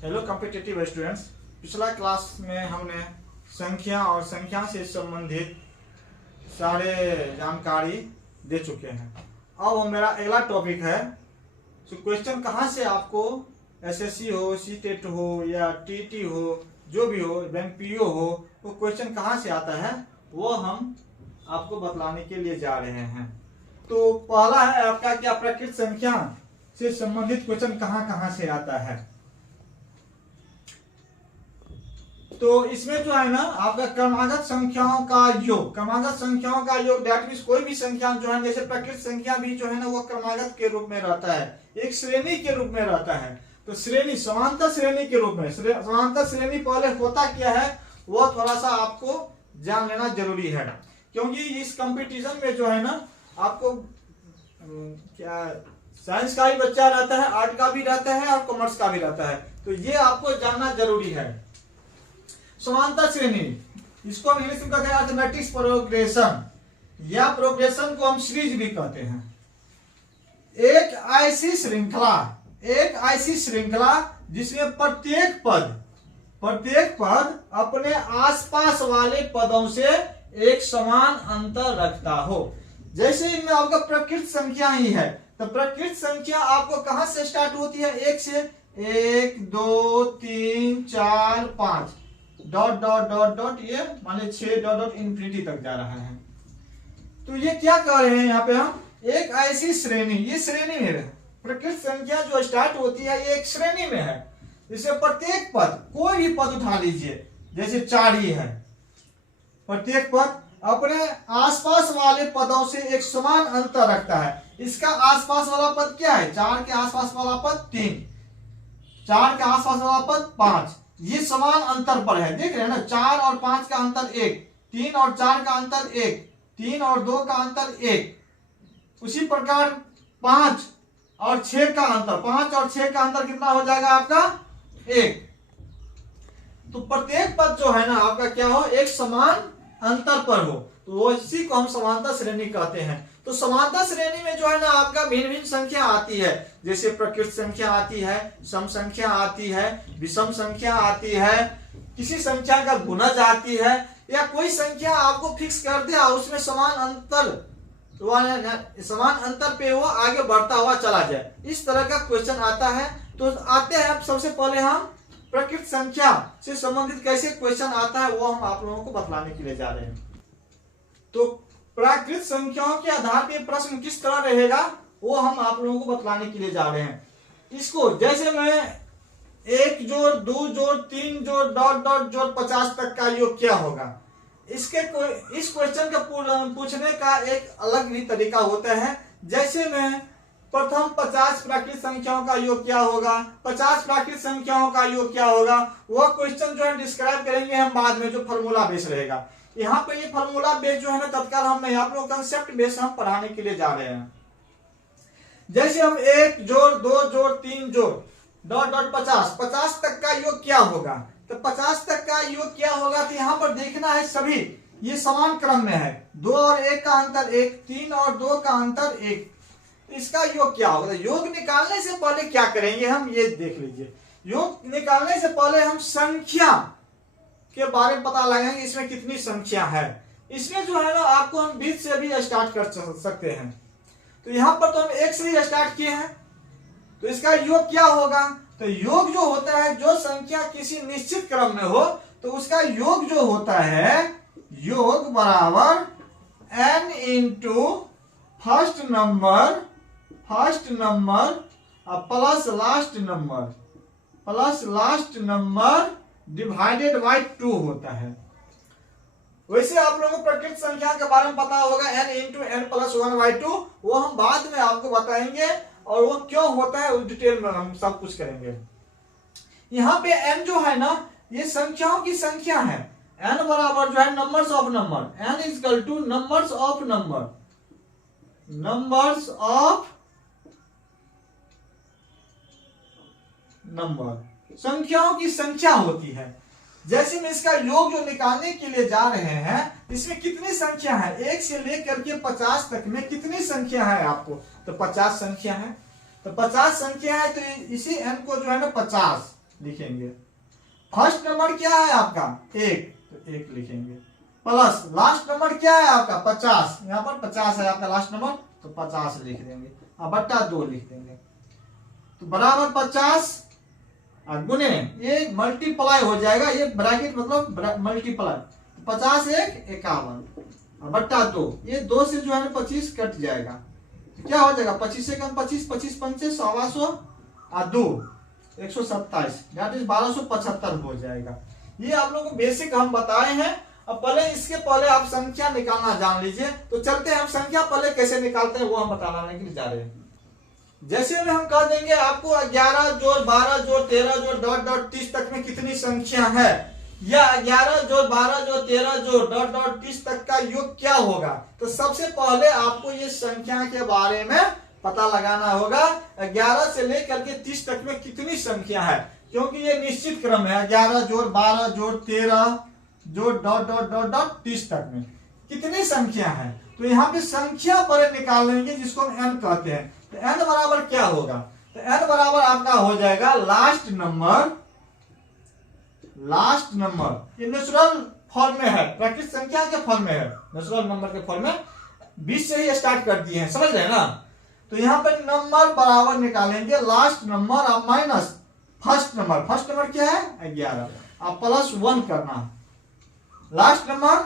Hello competitive students, पिछला class में हमने संख्या और संख्या से संबंधित सारे जानकारी दे चुके हैं। अब मेरा अगला टॉपिक है तो क्वेश्चन कहाँ से आपको एसएससी हो, सीटेट हो या टीटी हो, जो भी हो, बैंक पीओ हो, वो क्वेश्चन कहाँ से आता है वो हम आपको बतलाने के लिए जा रहे हैं। तो पहला है आपका क्या, प्राकृत संख्या से संबंधित क्वेश्चन कहाँ कहाँ से आता है। तो इसमें जो है ना आपका क्रमागत संख्याओं का योग, क्रमागत संख्याओं का योग दैट मींस कोई भी संख्या जो है, जैसे प्राकृत संख्या भी जो है ना वो क्रमागत के रूप में रहता है, एक श्रेणी के रूप में रहता है। तो श्रेणी समांतर श्रेणी के रूप में, समांतर श्रेणी पहले होता क्या है वो थोड़ा सा आपको जान लेना जरूरी है, क्योंकि इस कंपटीशन में जो है ना आपको क्या साइंस का भी बच्चा रहता है, आर्ट का भी रहता है और कॉमर्स का भी रहता है, तो ये आपको जानना जरूरी है। समांतर श्रेणी, इसको हम इंग्लिश में कहते हैं अर्थमेटिक्स प्रोग्रेशन, या प्रोग्रेशन को हम सीरीज भी कहते हैं। एक ऐसी श्रृंखला जिसमें प्रत्येक पद अपने आसपास वाले पदों से एक समान अंतर रखता हो। जैसे इनमें आपका प्रकृत संख्या ही है, तो प्रकृत संख्या आपको कहां से स्टार्ट होती है, एक से, 1 2 3 4 5 डॉट डॉट डॉट डॉट, ये मान लीजिए 6 डॉट डॉट इन्फिनिटी तक जा रहा है। तो ये क्या कह रहे हैं यहाँ पे हम, एक ऐसी श्रेणी, ये श्रेणी में है, प्रकृत संख्या जो स्टार्ट होती है ये एक श्रेणी में है, जिसमें प्रत्येक पद, कोई भी पद उठा लीजिए, जैसे 4 ही है, प्रत्येक पद अपने आसपास वाले पदों से एक समान अंतर रखता है। इसका आसपास वाला पद क्या है, 4 के आसपास वाला पद 3, 4 के आसपास वाला पद 5, ये समान अंतर पर है, देख रहे हैं ना, 4 और 5 का अंतर 1, 3 और 4 का अंतर 1, 3 और 2 का अंतर 1। उसी प्रकार 5 और 6 का अंतर, 5 और 6 का अंतर कितना हो जाएगा आपका, 1। तो प्रत्येक पद जो है ना आपका क्या हो, एक समान अंतर पर हो, तो इसी को हम समांतर श्रेणी कहते हैं। तो समांतर श्रेणी में जो है ना आपका भिन्न भिन्न संख्या आती है, जैसे प्रकृत संख्या आती है, सम संख्या आती है, विषम संख्या आती है, किसी संख्या का गुणज आती है, या कोई संख्या आपको फिक्स कर दिया उसमें समान अंतर पे वो आगे बढ़ता हुआ चला जाए, इस तरह का क्वेश्चन आता है। तो आते हैं सबसे पहले हम प्रकृत संख्या से संबंधित कैसे क्वेश्चन आता है वो हम आप लोगों को बतलाने के लिए जा रहे हैं। तो प्राकृत संख्याओं के आधार पर प्रश्न किस तरह रहेगा वो हम आप लोगों को बतलाने के लिए जा रहे हैं। इसको जैसे मैं 1 जोड़ 2 जोड़ 3 जोड़ डॉट डॉट जोड़ 50 तक का योग क्या होगा, इस क्वेश्चन का पूछने का एक अलग भी तरीका होता है। जैसे मैं प्रथम 50 प्राकृत संख्याओं का योग क्या होगा, 50 प्राकृत संख्याओं का योग क्या होगा, वह क्वेश्चन जो है डिस्क्राइब करेंगे हम बाद में, जो फॉर्मूला बेस रहेगा। यहाँ पे ये फॉर्मूला बेस जो है ना तत्काल हम नहीं, आप लोग कंसेप्ट बेस हम पढ़ाने के लिए जा रहे हैं। जैसे हम 1 जोड़ 2 जोड़ 3 जोड़ डॉट डॉट 50 तक का योग क्या होगा, तो 50 तक का योग क्या होगा, तो यहाँ पर देखना है सभी ये समान क्रम में है, 2 और 1 का अंतर 1, 3 और 2 का अंतर 1, इसका योग क्या होगा। योग निकालने से पहले क्या करेंगे हम, ये देख लीजिए। योग निकालने से पहले हम संख्या के बारे में पता लगाएंगे, इसमें कितनी संख्या है। इसमें जो है ना आपको हम 20 से भी स्टार्ट कर सकते हैं। तो यहाँ पर तो हम 1 से ही स्टार्ट किए हैं, तो इसका योग क्या होगा, तो योग जो होता है, जो संख्या किसी निश्चित क्रम में हो तो उसका योग जो होता है, योग बराबर n into first number plus last number divided by 2 होता है। वैसे आप लोगों को प्रकृत संख्या के बारे में पता होगा, n इंटू n प्लस 1/2, वो हम बाद में आपको बताएंगे और वो क्यों होता है उस डिटेल में हम सब कुछ करेंगे। यहाँ पे n जो है ना ये संख्याओं की संख्या है, n बराबर जो है numbers of number, n is equal two numbers of number, संख्याओं की संख्या होती है। जैसे में इसका योग जो निकालने के लिए जा रहे हैं, इसमें कितनी संख्या है, 1 से लेकर के 50 तक में कितनी संख्या है आपको, तो 50 संख्या है। तो 50 संख्या है तो इसी n को जो है ना 50 लिखेंगे। फर्स्ट नंबर क्या है आपका 1, तो 1 लिखेंगे, प्लस लास्ट नंबर क्या है आपका 50, यहाँ पर 50 है आपका लास्ट नंबर, तो 50 लिख देंगे, अब बट्टा 2 लिख देंगे, तो बराबर 50 गुने ये मल्टीप्लाई हो जाएगा, ये ब्रैकेट मतलब मल्टीप्लाई, 50 1 51 बट्टा 2, ये 2 से जो है ना 25 कट जाएगा, तो क्या हो जाएगा 25 से कम 25, 25 पंचे 125 और 2 127, दैट इज 1275 हो जाएगा। ये आप लोगों को बेसिक हम बताए हैं। अब पहले इसके पहले आप संख्या निकालना जान लीजिए, तो चलते हैं हम संख्या पहले कैसे निकालते हैं वो हम बताने के लिए जा रहे हैं। जैसे में हम कह देंगे आपको 11 जोड़ 12 जोड़ 13 जोड़ डॉट डॉट 30 तक में कितनी संख्या है, या 11 जोड़ 12 जोड़ 13 जोड़ डॉट डॉट 30 तक का योग क्या होगा, तो सबसे पहले आपको ये संख्या के बारे में पता लगाना होगा 11 से लेकर के 30 तक में कितनी संख्या है, क्योंकि ये निश्चित क्रम है 11 जोड़ 12 जोड़ 13 जोड़ डॉट डॉट डॉट डॉट 30 तक में कितनी संख्या है। तो यहाँ पे संख्या पर निकाल लेंगे जिसको हम n कहते हैं, तो n बराबर क्या होगा, तो n बराबर आपका हो जाएगा लास्ट नंबर, ये नेचुरल फॉर्म में है, प्राकृतिक संख्या के फॉर्म में है, नेचुरल नंबर के फॉर्म में 20 से ही स्टार्ट कर दिए हैं, समझ रहे हैं ना। तो यहाँ पे नंबर बराबर निकालेंगे लास्ट नंबर और माइनस फर्स्ट नंबर क्या है 11, अब प्लस 1 करना, last number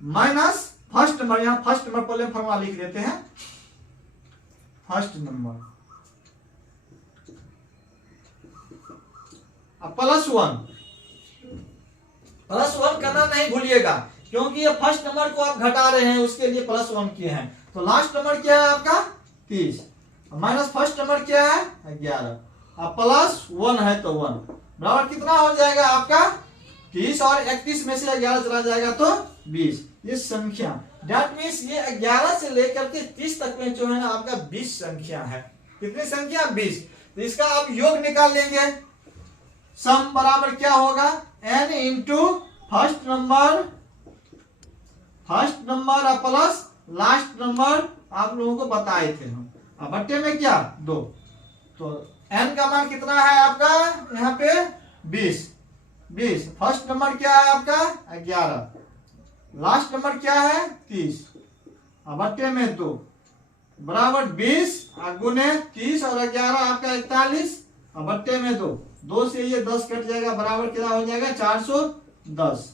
minus first number, यहाँ फर्स्ट नंबर पहले फॉर्मूला लिख देते हैं, फर्स्ट नंबर अब प्लस 1 करना नहीं भूलिएगा, क्योंकि ये फर्स्ट नंबर को आप घटा रहे हैं उसके लिए प्लस 1 किए हैं। तो लास्ट नंबर क्या है आपका 30, माइनस फर्स्ट नंबर क्या है 11, अब प्लस 1 है तो 1 बराबर कितना हो जाएगा आपका 30, और 31 में से 11 चला जाएगा तो 20। ये संख्या दैट मीन्स ये 11 से लेकर के 30 तक में जो है ना आपका 20 संख्या है। कितनी संख्या 20। तो इसका आप योग निकाल लेंगे, सम बराबर क्या होगा n into first number plus last number आप लोगों को बताए थे हम, अब बट्टे में क्या 2, तो n का मान कितना है आपका यहाँ पे 20, फर्स्ट नंबर क्या है आपका 11, लास्ट नंबर क्या है 30, अब बट्टे में 2 बराबर 20 गुने 30 और 11 आपका 41, अब बट्टे में 2 से ये 10 कट जाएगा, बराबर क्या हो जाएगा 410।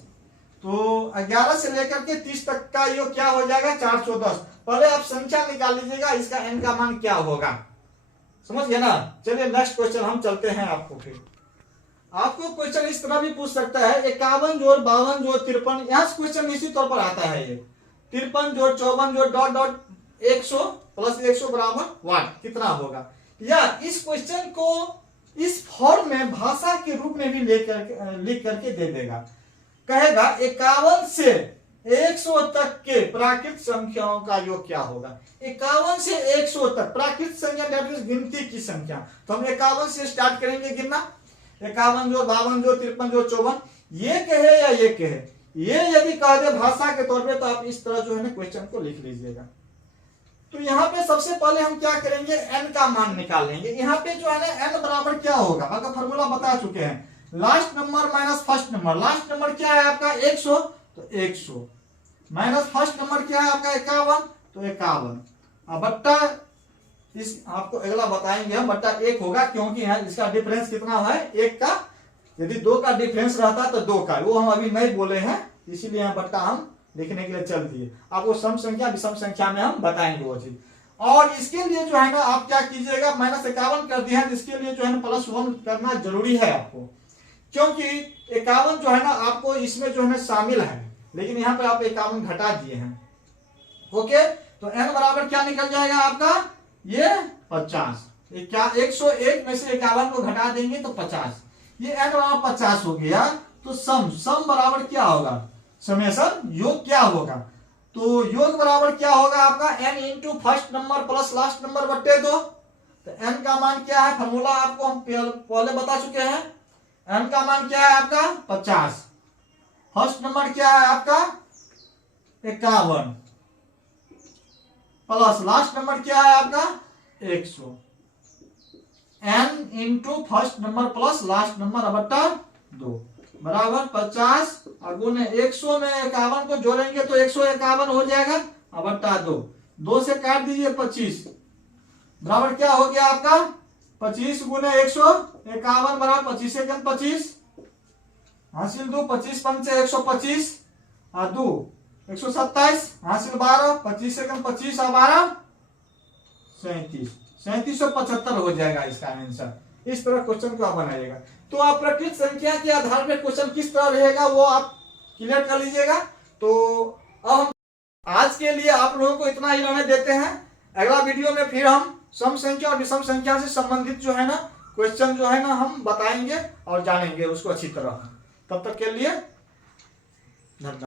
तो 11 से लेकर के 30 तक का योग क्या हो जाएगा 410। पहले आप संख्या निकाल लीजिएगा इसका n का मान क्या होगा, समझ गए ना। चलिए नेक्स्ट क्वेश्चन हम चलते हैं। आपको क्वेश्चन इस तरह भी पूछ सकता है 51 जोड़ 52 जोड़ 53, यहाँ क्वेश्चन इसी तौर पर आता है ये 53 जोड़ 54 जोड़ डॉट डॉट 100 प्लस 100 बराबर वाट कितना होगा, या इस क्वेश्चन को इस फॉर्म में भाषा के रूप में भी लिख करके दे देगा, कहेगा 51 से 100 तक के प्राकृत संख्याओं का योग क्या होगा। 51 से 100 तक प्राकृत संख्या दैट मींस गिनती की संख्या, तो हम 51 से स्टार्ट करेंगे गिनना, 51 जो 52 जो 53 जो 54, ये कहे या ये कहे, ये यदि कह दे भाषा के तौर पे तो आप इस तरह जो है ना क्वेश्चन को लिख लीजिएगा। तो यहाँ पे सबसे पहले हम क्या करेंगे n का मान निकाल लेंगे। यहाँ पे जो है ना n बराबर क्या होगा, अगर फॉर्मूला बता चुके हैं, last number minus first number, last number क्या है आपका 100 तो 100 माइनस फर्स्ट नंबर क्या है आपका 51 तो 51, अब बट्टा इस आपको अगला बताएंगे हम, बट्टा 1 होगा क्योंकि यहाँ इसका डिफरेंस कितना है 1 का, यदि 2 का डिफरेंस रहता तो 2 का, वो हम अभी नहीं बोले हैं इसीलिए यहाँ बट्टा हम लिखने के लिए चल दिए। आपको सम संख्या विषम संख्या में हम बताएंगे वो चीज। और इसके लिए जो है ना आप क्या कीजिएगा माइनस 51 कर दिया है, इसके लिए जो है ना प्लस 1 करना जरूरी है आपको, क्योंकि 51 जो है ना आपको इसमें जो है ना शामिल है, लेकिन यहाँ पे आप 51 घटा दिए हैं। ओके, तो n बराबर क्या निकल जाएगा आपका ये 50, ये क्या 101 में से 51 को घटा देंगे तो 50, ये n बराबर 50 हो गया। तो सम बराबर क्या होगा, समेशन योग क्या होगा, तो योग बराबर क्या होगा आपका n into first number plus last number बट्टे 2। तो n का मान क्या है, फॉर्मूला आपको हम पहले बता चुके हैं, n का मान क्या है आपका 50, फर्स्ट नंबर क्या है आपका 51 प्लस लास्ट नंबर क्या है आपका 100, n into first number plus last number बट्टा 2 बराबर 50 और गुने 100 में 51 को जोड़ेंगे तो 151 हो जाएगा और बट्टा 2 से काट दीजिए 25 बराबर क्या हो गया आपका 25 गुने 151 बराबर 25 से 25 हासिल 2 25 पंचे 125 और 2 127 हासिल 12 25 से 25 और 12 3775 हो जाएगा इसका आंसर। इस तरह क्वेश्चन को आप बनाइएगा। तो आप प्रकृत संख्या के आधार पर क्वेश्चन किस तरह रहेगा वो आप क्लियर कर लीजिएगा। तो अब हम आज के लिए आप लोगों को इतना ही रहने देते हैं। अगला वीडियो में फिर हम सम संख्या और विषम संख्या से संबंधित जो है ना क्वेश्चन जो है ना हम बताएंगे और जानेंगे उसको अच्छी तरह। तब तक के लिए धन्यवाद।